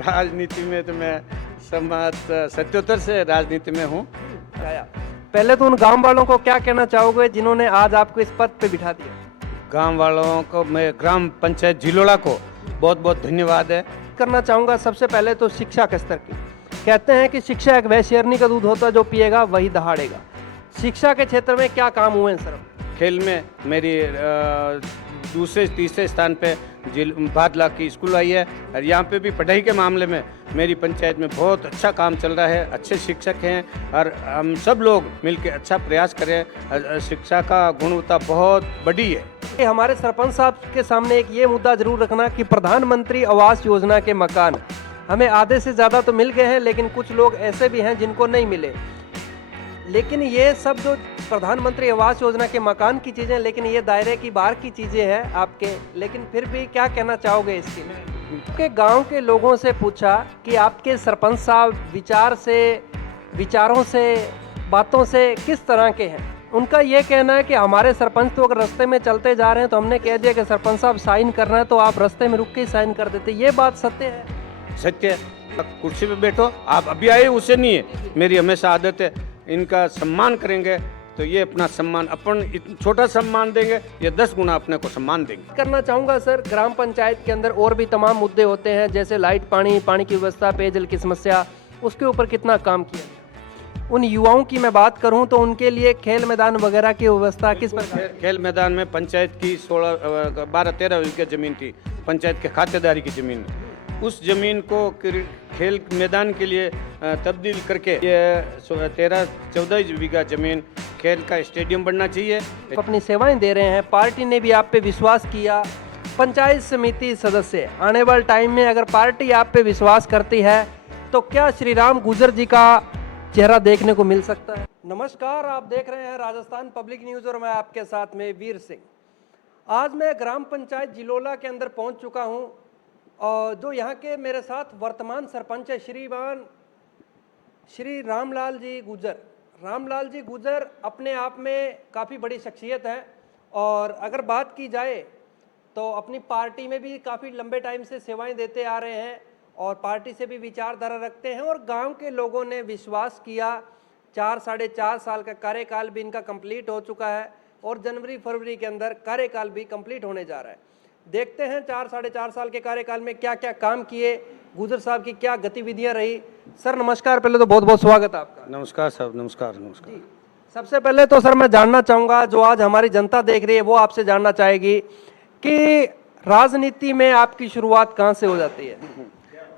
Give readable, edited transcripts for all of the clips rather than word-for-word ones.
राजनीति में तो मैं समाज 77 से राजनीति में हूँ। पहले तो उन गांव वालों को क्या कहना चाहोगे जिन्होंने आज आपको इस पद पे बिठा दिया? गांव वालों को, मैं ग्राम पंचायत झिलोड़ा को बहुत बहुत धन्यवाद है। करना चाहूँगा सबसे पहले तो शिक्षा के स्तर की। कहते हैं कि शिक्षा एक वैश्यरनी का दूध होता है, जो पिएगा वही दहाड़ेगा। शिक्षा के क्षेत्र में क्या काम हुए हैं सर? खेल में मेरी दूसरे तीसरे स्थान पे बादला की स्कूल आई है, और यहाँ पे भी पढ़ाई के मामले में मेरी पंचायत में बहुत अच्छा काम चल रहा है। अच्छे शिक्षक हैं और हम सब लोग मिलकर अच्छा प्रयास करें। शिक्षा का गुणवत्ता बहुत बड़ी है। हमारे सरपंच साहब के सामने एक ये मुद्दा जरूर रखना कि प्रधानमंत्री आवास योजना के मकान हमें आधे से ज़्यादा तो मिल गए हैं, लेकिन कुछ लोग ऐसे भी हैं जिनको नहीं मिले। लेकिन ये सब जो प्रधानमंत्री आवास योजना के मकान की चीज़ें, लेकिन ये दायरे की बाहर की चीज़ें हैं आपके, लेकिन फिर भी क्या कहना चाहोगे इसके लिए? आपके गांव के लोगों से पूछा कि आपके सरपंच साहब विचारों से, बातों से किस तरह के हैं। उनका ये कहना है कि हमारे सरपंच तो अगर रास्ते में चलते जा रहे हैं तो हमने कह दिया कि सरपंच साहब साइन करना है तो आप रास्ते में रुक के ही साइन कर देते। ये बात सत्य है? सत्य है। कुर्सी पे बैठो, आप अभी आए उससे नहीं है। मेरी हमेशा आदत है, इनका सम्मान करेंगे तो ये अपना सम्मान, अपन छोटा सम्मान देंगे, ये 10 गुना अपने को सम्मान देंगे। करना चाहूँगा सर, ग्राम पंचायत के अंदर और भी तमाम मुद्दे होते हैं, जैसे लाइट, पानी की व्यवस्था, पेयजल की समस्या, उसके ऊपर कितना काम किया? उन युवाओं की मैं बात करूं तो उनके लिए खेल मैदान वगैरह की व्यवस्था किस प्रकार? खेल मैदान में पंचायत की 12-13 वीघा जमीन थी, पंचायत के खातेदारी की जमीन। उस जमीन को खेल मैदान के लिए तब्दील करके ये 13-14 वीघा जमीन खेल का स्टेडियम बनना चाहिए। अपनी सेवाएं दे रहे हैं, पार्टी ने भी आप पे विश्वास किया। पंचायत समिति सदस्य, आने वाले टाइम में अगर पार्टी आप पे विश्वास करती है तो क्या श्री राम गुर्जर जी का चेहरा देखने को मिल सकता है? नमस्कार, आप देख रहे हैं राजस्थान पब्लिक न्यूज़ और मैं आपके साथ में वीर सिंह। आज मैं ग्राम पंचायत झिलोला के अंदर पहुंच चुका हूं, और जो यहाँ के मेरे साथ वर्तमान सरपंच है श्री रामलाल जी गुर्जर। रामलाल जी गुर्जर अपने आप में काफ़ी बड़ी शख्सियत है, और अगर बात की जाए तो अपनी पार्टी में भी काफ़ी लंबे टाइम से सेवाएं देते आ रहे हैं और पार्टी से भी विचारधारा रखते हैं, और गांव के लोगों ने विश्वास किया। 4-4.5 साल का कार्यकाल भी इनका कंप्लीट हो चुका है, और जनवरी-फरवरी के अंदर कार्यकाल भी कंप्लीट होने जा रहा है। देखते हैं 4-4.5 साल के कार्यकाल में क्या क्या काम किए, गुर्जर साहब की क्या गतिविधियां रही। सर नमस्कार, पहले तो बहुत बहुत स्वागत है आपका। नमस्कार साहब, नमस्कार। नमस्कार। सबसे पहले तो सर मैं जानना चाहूँगा, जो आज हमारी जनता देख रही है वो आपसे जानना चाहेगी कि राजनीति में आपकी शुरुआत कहाँ से हो जाती है?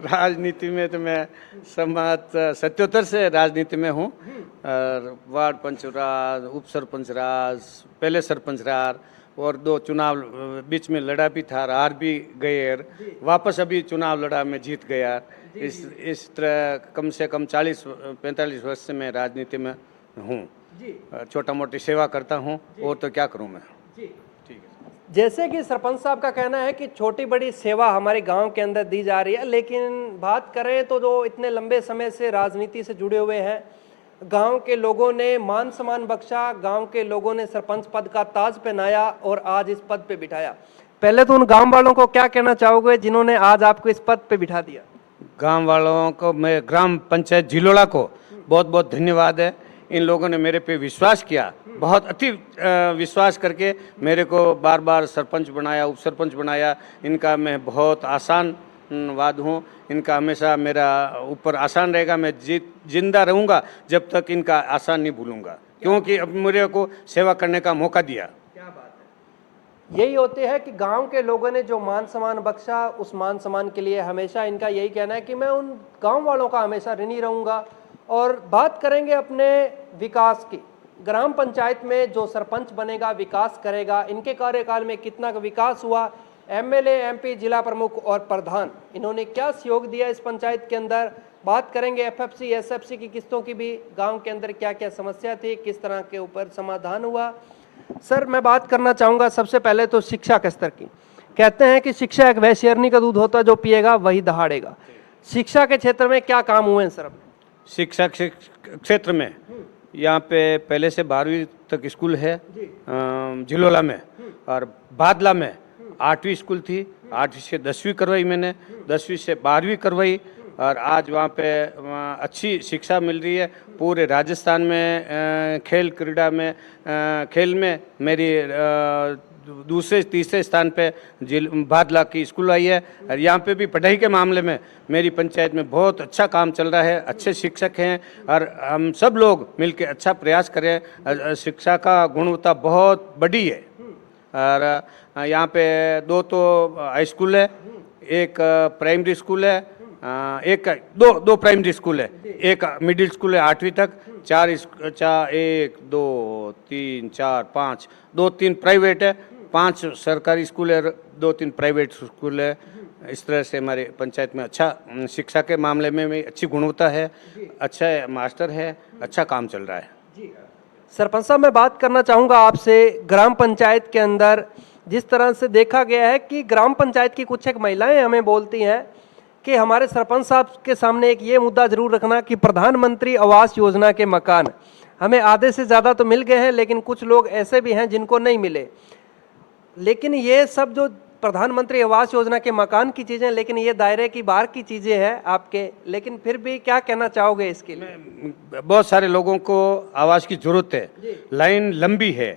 राजनीति में तो मैं समाज 77 से राजनीति में हूँ। वार्ड पंच राज, उप सरपंच राज, पहले सरपंच राज, और 2 चुनाव बीच में लड़ा भी था, हार भी गए, वापस अभी चुनाव लड़ा, मैं जीत गया। इस तरह कम से कम 40-45 वर्ष से मैं राजनीति में हूँ। छोटा मोटी सेवा करता हूँ, और तो क्या करूँ मैं। जैसे कि सरपंच साहब का कहना है कि छोटी बड़ी सेवा हमारे गांव के अंदर दी जा रही है, लेकिन बात करें तो जो इतने लंबे समय से राजनीति से जुड़े हुए हैं, गांव के लोगों ने मान सम्मान बख्शा, गांव के लोगों ने सरपंच पद का ताज पहनाया और आज इस पद पे बिठाया। पहले तो उन गांव वालों को क्या कहना चाहोगे जिन्होंने आज आपको इस पद पे बिठा दिया? गांव वालों को, मैं ग्राम पंचायत झिलोड़ा को बहुत बहुत धन्यवाद है। इन लोगों ने मेरे पे विश्वास किया, बहुत अति विश्वास करके मेरे को बार बार सरपंच बनाया, उप सरपंच बनाया। इनका मैं बहुत आशावाद हूँ, इनका हमेशा मेरा ऊपर आसान रहेगा। मैं जिंदा रहूँगा जब तक इनका आसान नहीं भूलूंगा, क्योंकि अब मेरे को सेवा करने का मौका दिया। क्या बात है। यही होते हैं कि गांव के लोगों ने जो मान सम्मान बख्शा, उस मान सम्मान के लिए हमेशा इनका यही कहना है कि मैं उन गाँव वालों का हमेशा ऋणी रहूँगा। और बात करेंगे अपने विकास की। ग्राम पंचायत में जो सरपंच बनेगा विकास करेगा, इनके कार्यकाल में कितना विकास हुआ, एमएलए, एमपी, जिला प्रमुख और प्रधान, इन्होंने क्या सहयोग दिया इस पंचायत के अंदर। बात करेंगे एफएफसी, एसएफसी की किस्तों की भी, गांव के अंदर क्या क्या समस्या थी, किस तरह के ऊपर समाधान हुआ। सर मैं बात करना चाहूँगा सबसे पहले तो शिक्षा के स्तर की। कहते हैं कि शिक्षा एक वैश्यरनी का दूध होता है, जो पिएगा वही दहाड़ेगा। शिक्षा के क्षेत्र में क्या काम हुए हैं सर? शिक्षा क्षेत्र में यहाँ पे पहले से 12वीं तक स्कूल है झिलोला में, और बादला में 8वीं स्कूल थी, 8वीं से 10वीं करवाई मैंने, 10वीं से 12वीं करवाई और आज वहाँ पे अच्छी शिक्षा मिल रही है। पूरे राजस्थान में खेल क्रीड़ा में खेल में मेरी दूसरे तीसरे स्थान पे भादला की स्कूल आई है। और यहाँ पे भी पढ़ाई के मामले में मेरी पंचायत में बहुत अच्छा काम चल रहा है, अच्छे शिक्षक हैं और हम सब लोग मिलकर अच्छा प्रयास करें। शिक्षा का गुणवत्ता बहुत बड़ी है और यहाँ पे 2 तो हाई स्कूल है, एक प्राइमरी स्कूल है, दो प्राइमरी स्कूल है, एक मिडिल स्कूल है 8वीं तक, 1 2 3 4 5 2-3 प्राइवेट है, 5 सरकारी स्कूल है, 2-3 प्राइवेट स्कूल है। इस तरह से हमारे पंचायत में अच्छा शिक्षा के मामले में भी अच्छी गुणवत्ता है, अच्छा मास्टर है, अच्छा काम चल रहा है। सरपंच साहब, मैं बात करना चाहूँगा आपसे ग्राम पंचायत के अंदर जिस तरह से देखा गया है कि ग्राम पंचायत की कुछ एक महिलाएं हमें बोलती हैं कि हमारे सरपंच साहब के सामने एक ये मुद्दा जरूर रखना कि प्रधानमंत्री आवास योजना के मकान हमें आधे से ज़्यादा तो मिल गए हैं, लेकिन कुछ लोग ऐसे भी हैं जिनको नहीं मिले। लेकिन ये सब जो प्रधानमंत्री आवास योजना के मकान की चीज़ें, लेकिन ये दायरे की बाहर की चीज़ें हैं आपके, लेकिन फिर भी क्या कहना चाहोगे इसके लिए? बहुत सारे लोगों को आवास की जरूरत है, लाइन लंबी है,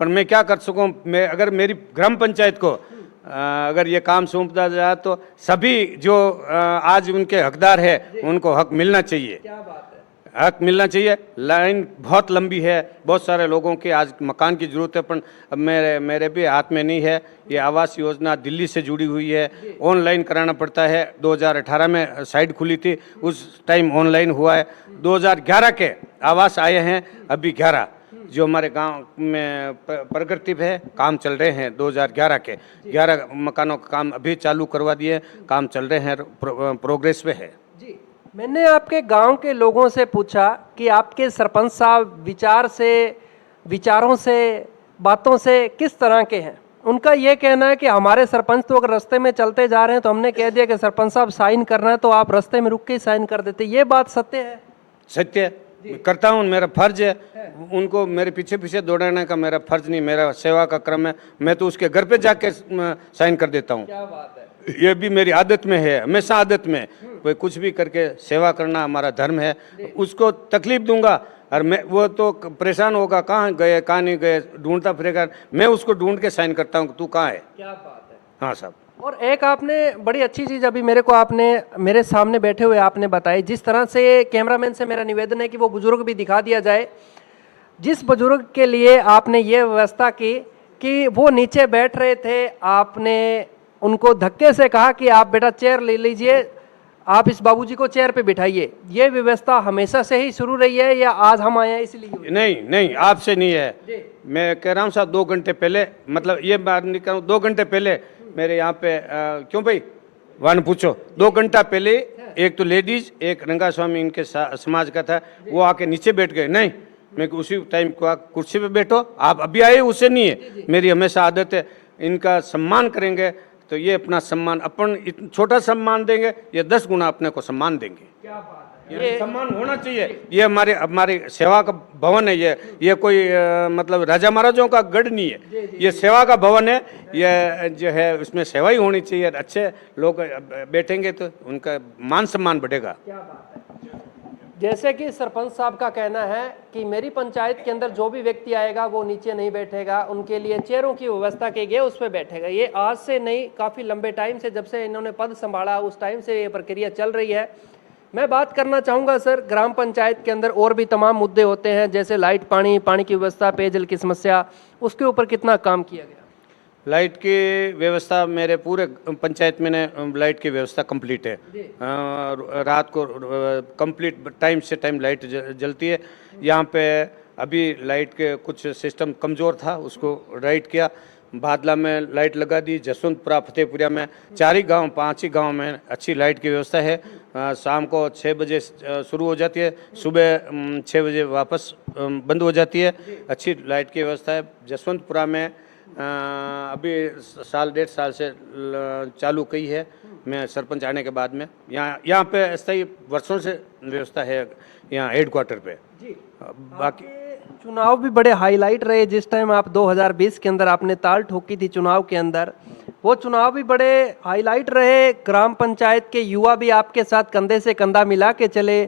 पर मैं क्या कर सकूं? मैं अगर मेरी ग्राम पंचायत को अगर ये काम सौंपा जाए तो सभी जो आज उनके हकदार है उनको हक मिलना चाहिए। क्या बात है, हक मिलना चाहिए। लाइन बहुत लंबी है, बहुत सारे लोगों की आज मकान की जरूरत है, पर अब मेरे भी हाथ में नहीं है। ये आवास योजना दिल्ली से जुड़ी हुई है, ऑनलाइन कराना पड़ता है। 2018 में साइट खुली थी, उस टाइम ऑनलाइन हुआ है। 2011 के आवास आए हैं, अभी 11 जो हमारे गांव में प्रगति पे काम चल रहे हैं। 2011 के 11 मकानों का काम अभी चालू करवा दिए, काम चल रहे हैं, प्रोग्रेस पे है। जी, मैंने आपके गांव के लोगों से पूछा कि आपके सरपंच साहब विचारों से, बातों से किस तरह के हैं। उनका ये कहना है कि हमारे सरपंच तो अगर रास्ते में चलते जा रहे हैं तो हमने कह दिया कि सरपंच साहब साइन करना है तो आप रास्ते में रुक के ही साइन कर देते। ये बात सत्य है? सत्य है, करता हूँ, मेरा फर्ज है। उनको मेरे पीछे पीछे दौड़ाने का मेरा फर्ज नहीं, मेरा सेवा का क्रम है। मैं तो उसके घर पे जाके साइन कर देता हूँ। क्या बात है, ये भी मेरी आदत में है, हमेशा आदत में। कोई कुछ भी करके सेवा करना हमारा धर्म है। उसको तकलीफ दूंगा और मैं, वो तो परेशान होगा, कहाँ गए कहाँ नहीं गए, ढूंढता फिरेगा। मैं उसको ढूंढ के साइन करता हूँ, तू कहाँ है। क्या बात है। हाँ साहब। और एक आपने बड़ी अच्छी चीज़ अभी आपने मेरे सामने बैठे हुए आपने बताई, जिस तरह से कैमरामैन से मेरा निवेदन है कि वो बुजुर्ग भी दिखा दिया जाए। जिस बुजुर्ग के लिए आपने ये व्यवस्था की कि वो नीचे बैठ रहे थे, आपने उनको धक्के से कहा कि आप बेटा चेयर ले लीजिए, आप इस बाबूजी को चेयर पे बिठाइए। ये व्यवस्था हमेशा से ही शुरू रही है या आज हम आए हैं इसलिए? नहीं, आपसे नहीं है। मैं कह रहा हूँ साहब, 2 घंटे पहले, मतलब ये बात नहीं कर रहा हूँ, 2 घंटे पहले मेरे यहाँ पे क्यों भाई वहाँ पूछो, 2 घंटा पहले एक तो लेडीज, एक रंगा स्वामी इनके समाज का था, वो आके नीचे बैठ गए। नहीं, मैं उसी टाइम को कुर्सी पे बैठो, आप अभी आए उससे नहीं है। मेरी हमेशा आदत है, इनका सम्मान करेंगे तो ये अपना सम्मान, अपन छोटा सम्मान देंगे, ये 10 गुना अपने को सम्मान देंगे। क्या बात है, ये सम्मान होना चाहिए। ये हमारी सेवा का भवन है। ये कोई मतलब राजा महाराजों का गढ़ नहीं है, ये सेवा का भवन है। ये जो है उसमें सेवा ही होनी चाहिए। अच्छे लोग बैठेंगे तो उनका मान सम्मान बढ़ेगा। क्या बात है। जैसे कि सरपंच साहब का कहना है कि मेरी पंचायत के अंदर जो भी व्यक्ति आएगा वो नीचे नहीं बैठेगा, उनके लिए चेयरों की व्यवस्था की गई, उस पर बैठेगा। ये आज से नहीं, काफ़ी लंबे टाइम से, जब से इन्होंने पद संभाला उस टाइम से ये प्रक्रिया चल रही है। मैं बात करना चाहूँगा सर, ग्राम पंचायत के अंदर और भी तमाम मुद्दे होते हैं, जैसे लाइट, पानी की व्यवस्था, पेयजल की समस्या, उसके ऊपर कितना काम किया गया? लाइट की व्यवस्था मेरे पूरे पंचायत में ने लाइट की व्यवस्था कंप्लीट है। रात को कंप्लीट टाइम से टाइम लाइट जलती है। यहाँ पे अभी लाइट के कुछ सिस्टम कमज़ोर था, उसको राइट किया। भादला में लाइट लगा दी, जसवंतपुरा, फतेहपुरा में 4 ही गाँव 5 ही गाँव में अच्छी लाइट की व्यवस्था है। शाम को 6 बजे शुरू हो जाती है, सुबह 6 बजे वापस बंद हो जाती है। अच्छी लाइट की व्यवस्था है। जसवंतपुरा में अभी 1.5 साल से चालू की है, मैं सरपंच आने के बाद में। यहाँ पे स्थायी वर्षों से व्यवस्था है यहाँ हेडक्वार्टर पे। जी, बाकी चुनाव भी बड़े हाईलाइट रहे जिस टाइम आप 2020 के अंदर आपने ताल ठोकी थी चुनाव के अंदर, वो चुनाव भी बड़े हाईलाइट रहे। ग्राम पंचायत के युवा भी आपके साथ कंधे से कंधा मिला के चले।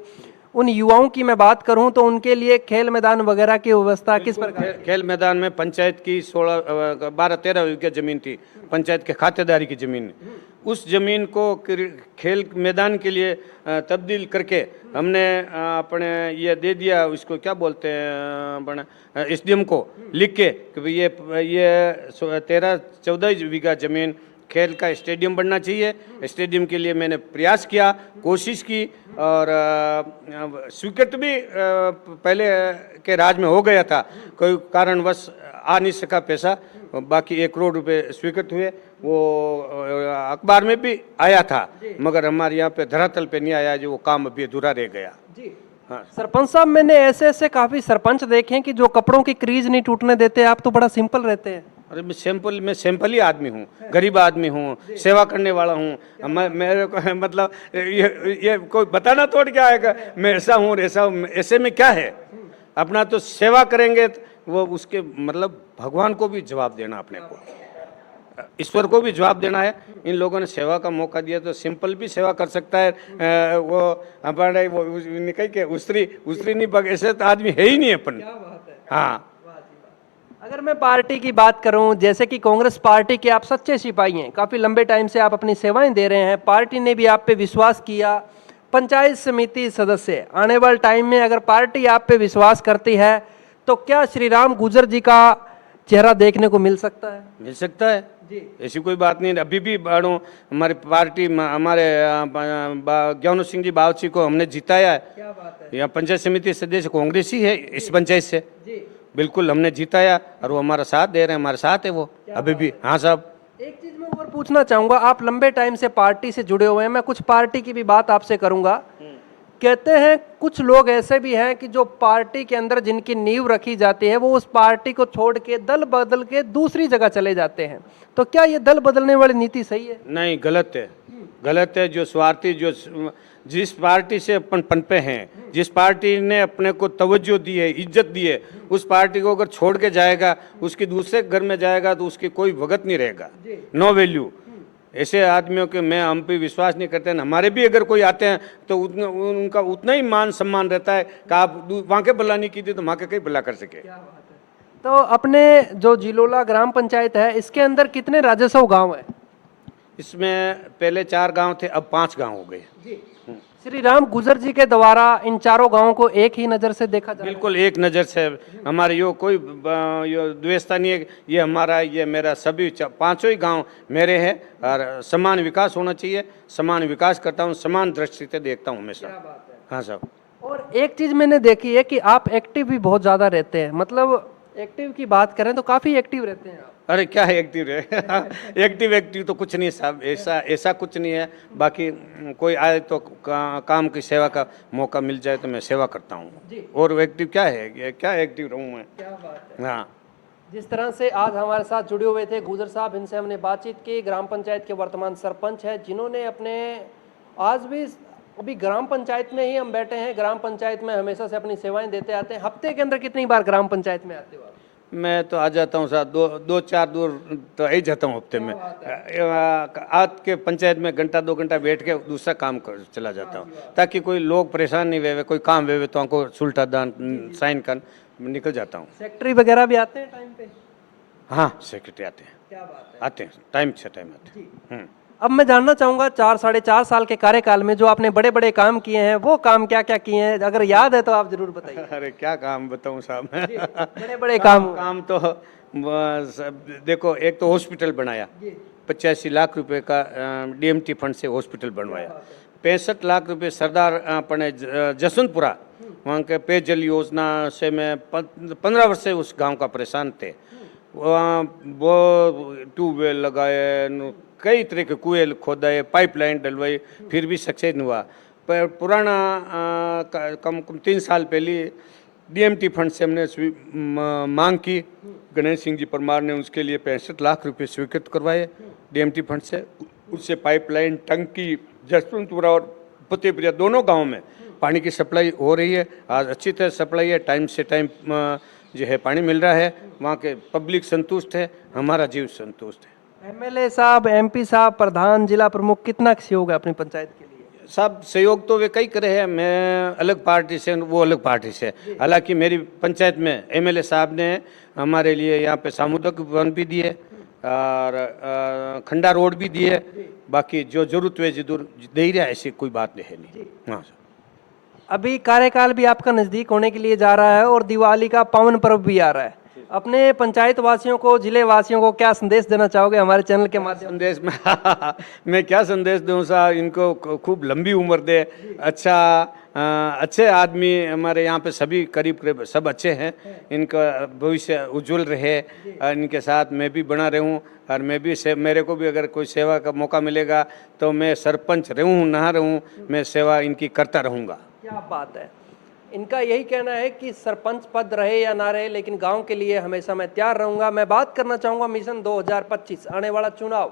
उन युवाओं की मैं बात करूं तो उनके लिए खेल मैदान वगैरह की व्यवस्था किस प्रकार? खेल मैदान में पंचायत की 12-13 बीघा जमीन थी, पंचायत के खातेदारी की जमीन। उस जमीन को खेल मैदान के लिए तब्दील करके हमने अपने ये दे दिया, उसको क्या बोलते हैं अपने एसडीएम को लिख के कि भाई ये 13-14 बीघा जमीन खेल का स्टेडियम बनना चाहिए। स्टेडियम के लिए मैंने प्रयास किया, कोशिश की और स्वीकृत भी पहले के राज में हो गया था, कोई कारणवश आ नहीं सका पैसा, बाकी 1 करोड़ रुपए स्वीकृत हुए। वो अखबार में भी आया था मगर हमारे यहाँ पे धरातल पे नहीं आया, जो वो काम अभी अधूरा रह गया। जी हाँ सरपंच साहब, मैंने ऐसे ऐसे काफी सरपंच देखे हैं कि जो कपड़ों की क्रीज नहीं टूटने देते, आप तो बड़ा सिंपल रहते हैं। अरे मैं सिंपल ही आदमी हूँ, गरीब आदमी हूँ, सेवा करने वाला हूँ। मेरे को मतलब ये कोई बताना थोड़ी क्या है मैं ऐसा हूँ ऐसा हूँ, ऐसे में क्या है। अपना तो सेवा करेंगे वो उसके मतलब भगवान को भी जवाब देना, अपने को ईश्वर को भी जवाब देना है। इन लोगों ने सेवा का मौका दिया तो सिंपल भी सेवा कर सकता है। वो हमारे वो निकल के उस्तरी नहीं बग, ऐसे तो आदमी है ही नहीं अपन। हाँ, अगर मैं पार्टी की बात करूं, जैसे कि कांग्रेस पार्टी के आप सच्चे सिपाही हैं, काफी लंबे टाइम से आप अपनी सेवाएं दे रहे हैं, पार्टी ने भी आप पे विश्वास किया। पंचायत समिति सदस्य, आने वाले टाइम में अगर पार्टी आप पे विश्वास करती है तो क्या श्री राम गुर्जर जी का चेहरा देखने को मिल सकता है? मिल सकता है जी। ऐसी कोई बात नहीं। अभी भी बाड़ो हमारी पार्टी हमारे ज्ञानू सिंह जी बावची को हमने जिताया है। क्या बात है। यहाँ पंचायत समिति सदस्य कांग्रेस ही है इस पंचायत से, जी बिल्कुल हमने जिताया और वो हमारा साथ दे रहे हैं, हमारे साथ है वो अभी भी। हाँ साहब, एक चीज मैं और पूछना चाहूंगा, आप लंबे टाइम से पार्टी से जुड़े हुए हैं, मैं कुछ पार्टी की भी बात आपसे करूंगा। कहते हैं कुछ लोग ऐसे भी हैं कि जो पार्टी के अंदर जिनकी नींव रखी जाती है वो उस पार्टी को छोड़ के दल बदल के दूसरी जगह चले जाते हैं, तो क्या ये दल बदलने वाली नीति सही है? नहीं, गलत है, गलत है। जो स्वार्थी, जो जिस पार्टी से अपन पनपे हैं, जिस पार्टी ने अपने को तवज्जो दी है, इज्जत दी है, उस पार्टी को अगर छोड़ के जाएगा, उसके दूसरे घर में जाएगा तो उसकी कोई भगत नहीं रहेगा, नो वैल्यू। ऐसे आदमियों के हम पे विश्वास नहीं करते हैं। हमारे भी अगर कोई आते हैं तो उनका उतना ही मान सम्मान रहता है कि आप वहाँ के भला नहीं कीजिए तो वहाँ के कहीं भला कर सके। तो अपने जो जिलोला ग्राम पंचायत है, इसके अंदर कितने राजस्व गांव है? इसमें पहले 4 गांव थे, अब 5 गांव हो गए। श्री राम गुर्जर जी के द्वारा इन चारों गांवों को एक ही नजर से देखा जाए? बिल्कुल एक नज़र से। हमारे यो कोई यो द्वेषता नहीं है, ये हमारा, ये मेरा, सभी 5 ही गांव मेरे हैं और समान विकास होना चाहिए। समान विकास करता हूँ, समान दृष्टि से देखता हूँ हमेशा। हाँ साहब। और एक चीज मैंने देखी है कि आप एक्टिव भी बहुत ज्यादा रहते हैं, मतलब एक्टिव की बात करें तो काफी एक्टिव रहते हैं आप। अरे क्या है एक्टिव रहे एक्टिव तो कुछ नहीं साहब, ऐसा कुछ नहीं है। बाकी कोई आए तो काम की सेवा का मौका मिल जाए तो मैं सेवा करता हूँ। और एक्टिव क्या है, क्या एक्टिव रहूँ मैं। क्या बात है। हाँ, जिस तरह से आज हमारे साथ जुड़े हुए थे गुर्जर साहब, इनसे हमने बातचीत की। ग्राम पंचायत के वर्तमान सरपंच है, जिन्होंने अपने आज भी अभी ग्राम पंचायत में ही हम बैठे हैं, ग्राम पंचायत में हमेशा से अपनी सेवाएं देते आते हैं। हफ्ते के अंदर कितनी बार ग्राम पंचायत में आते हो आप? मैं तो आ जाता हूँ साहब, 2-4 दूर तो आ ही जाता हूँ हफ्ते में। आज के पंचायत में घंटा 2 घंटा बैठ के दूसरा काम कर चला जाता हूँ, ताकि कोई लोग परेशान नहीं हुए, कोई काम हुए तो हमको सुलटा दान साइन कर निकल जाता हूँ। सेक्रेटरी वगैरह भी आते हैं टाइम पे? हाँ, सेक्रेटरी आते हैं। क्या बात है। आते हैं, टाइम से टाइम आते हैं। अब मैं जानना चाहूंगा 4-4.5 साल के कार्यकाल में जो आपने बड़े बड़े काम किए हैं, वो काम क्या क्या किए हैं? अगर याद है तो आप जरूर बताइए। अरे क्या काम बताऊँ साहब बड़े बड़े काम तो देखो, एक तो हॉस्पिटल बनाया, 85 लाख रुपए का डीएमटी फंड से हॉस्पिटल बनवाया। 65 लाख रुपए सरदार अपने जसवंतपुरा वहाँ के पेयजल योजना से मैं 15 वर्ष से उस गांव का परेशान थे। वहाँ वो ट्यूबवेल लगाए, कई तरह के कुएं खोदाए, पाइपलाइन डलवाई, फिर भी सक्सेस नहीं हुआ। पर पुराना कम 3 साल पहले डीएमटी फंड से हमने मांग की, गणेश सिंह जी परमार ने उसके लिए 65 लाख रुपए स्वीकृत करवाए डीएमटी फंड से। उससे पाइपलाइन, टंकी, जसवंतपुरा और फतेहपुरा दोनों गाँव में पानी की सप्लाई हो रही है। आज अच्छी तरह सप्लाई है, टाइम से टाइम जो है पानी मिल रहा है, वहाँ के पब्लिक संतुष्ट है, हमारा जीव संतुष्ट है। एमएलए साहब, एमपी साहब, प्रधान, जिला प्रमुख कितना सहयोग है अपनी पंचायत के लिए? सब सहयोग तो वे कई करे हैं, मैं अलग पार्टी से, वो अलग पार्टी से। हालांकि मेरी पंचायत में एमएलए साहब ने हमारे लिए यहाँ पे सामुदायिक भवन भी दिए और खंडा रोड भी दिए। बाकी जो जरूरत वे जरूर दे ही रहा है, ऐसी कोई बात है नहीं। हाँ सर। अभी कार्यकाल भी आपका नजदीक होने के लिए जा रहा है और दिवाली का पावन पर्व भी आ रहा है। अपने पंचायत वासियों को, जिले वासियों को क्या संदेश देना चाहोगे हमारे चैनल के माध्यम संदेश में मैं क्या संदेश दूं साहब, इनको खूब लंबी उम्र दे, अच्छे आदमी हमारे यहाँ पे सभी करीब सब अच्छे हैं, इनका भविष्य उज्जवल रहे, इनके साथ मैं भी बना रहूं और मैं भी मेरे को भी अगर कोई सेवा का मौका मिलेगा तो मैं सरपंच रहूं ना रहूं, मैं सेवा इनकी करता रहूँगा। क्या बात है। इनका यही कहना है कि सरपंच पद रहे या ना रहे, लेकिन गांव के लिए हमेशा मैं तैयार रहूंगा। मैं बात करना चाहूंगा मिशन 2025 आने वाला चुनाव,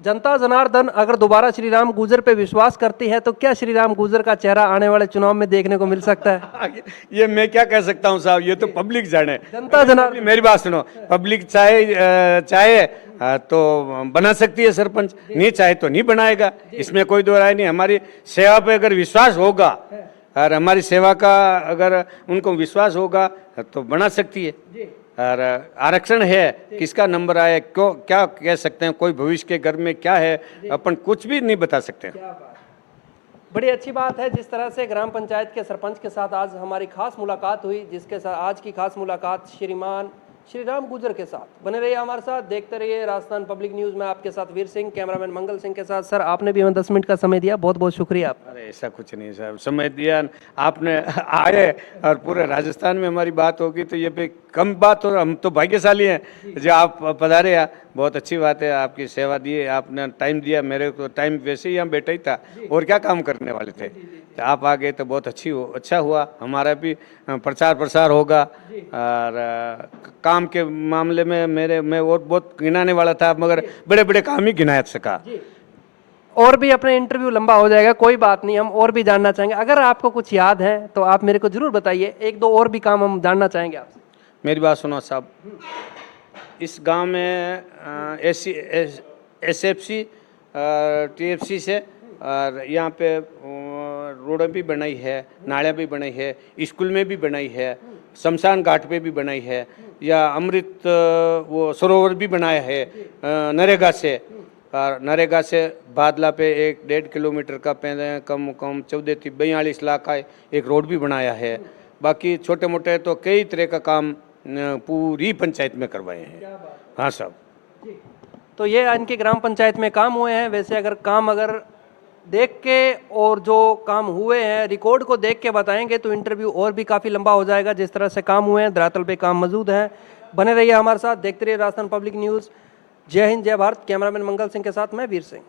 जनता जनार्दन अगर दोबारा श्री राम गुर्जर पे विश्वास करती है तो क्या श्री राम गुर्जर का चेहरा आने वाले चुनाव में देखने को मिल सकता है? ये मैं क्या कह सकता हूँ साहब, ये तो पब्लिक जाने। जनता जनार्दन, मेरी बात सुनो, पब्लिक चाहे तो बना सकती है सरपंच, नहीं चाहे तो नहीं बनाएगा, इसमें कोई दो राय नहीं। हमारी सेवा पे अगर विश्वास होगा और हमारी सेवा का अगर उनको विश्वास होगा तो बना सकती है। और आरक्षण है, किसका नंबर आए, क्यों, क्या कह सकते हैं, कोई भविष्य के घर में क्या है, अपन कुछ भी नहीं बता सकते। बड़ी अच्छी बात है जिस तरह से ग्राम पंचायत के सरपंच के साथ आज हमारी खास मुलाकात हुई, जिसके साथ आज की खास मुलाकात श्रीमान श्री राम गुर्जर के साथ। बने रहिए हमारे साथ, देखते रहिए राजस्थान पब्लिक न्यूज़ में। आपके साथ वीर सिंह, कैमरामैन मंगल सिंह के साथ। सर, आपने भी हमें 10 मिनट का समय दिया, बहुत बहुत शुक्रिया आपका। अरे ऐसा कुछ नहीं साहब, समय दिया आपने, आए और पूरे राजस्थान में हमारी बात होगी तो ये पे कम बात हो, हम तो भाग्यशाली हैं जो आप पधारे। बहुत अच्छी बात है, आपकी सेवा दी, आपने टाइम दिया मेरे को। टाइम वैसे ही यहाँ बैठा ही था और क्या काम करने वाले थे, तो आप आ गए तो बहुत अच्छा हुआ। हमारा भी प्रचार प्रसार होगा और काम के मामले में मैं और बहुत गिनाने वाला था, मगर बड़े बड़े काम ही गिना सका। और भी अपने इंटरव्यू लंबा हो जाएगा, कोई बात नहीं, हम और भी जानना चाहेंगे। अगर आपको कुछ याद है तो आप मेरे को जरूर बताइए, एक दो और भी काम हम जानना चाहेंगे आपसे। मेरी बात सुनो साहब, इस गांव में SFC TFC से और यहाँ पे रोडें भी बनाई है, नालियाँ भी बनाई है, स्कूल में भी बनाई है, शमशान घाट पे भी बनाई है, या अमृत वो सरोवर भी बनाया है नरेगा से। और नरेगा से बादला पे 1.5 किलोमीटर का कम 42 लाख का एक रोड भी बनाया है। बाकी छोटे मोटे तो कई तरह का काम पूरी पंचायत में करवाए हैं। हाँ साहब। तो ये इनकी ग्राम पंचायत में काम हुए हैं। वैसे अगर देख के और जो काम हुए हैं रिकॉर्ड को देख के बताएंगे तो इंटरव्यू और भी काफ़ी लंबा हो जाएगा। जिस तरह से काम हुए हैं, धरातल पे काम मौजूद है। बने रहिए हमारे साथ, देखते रहिए राजस्थान पब्लिक न्यूज़। जय हिंद, जय भारत। कैमरामैन मंगल सिंह के साथ मैं वीर सिंह।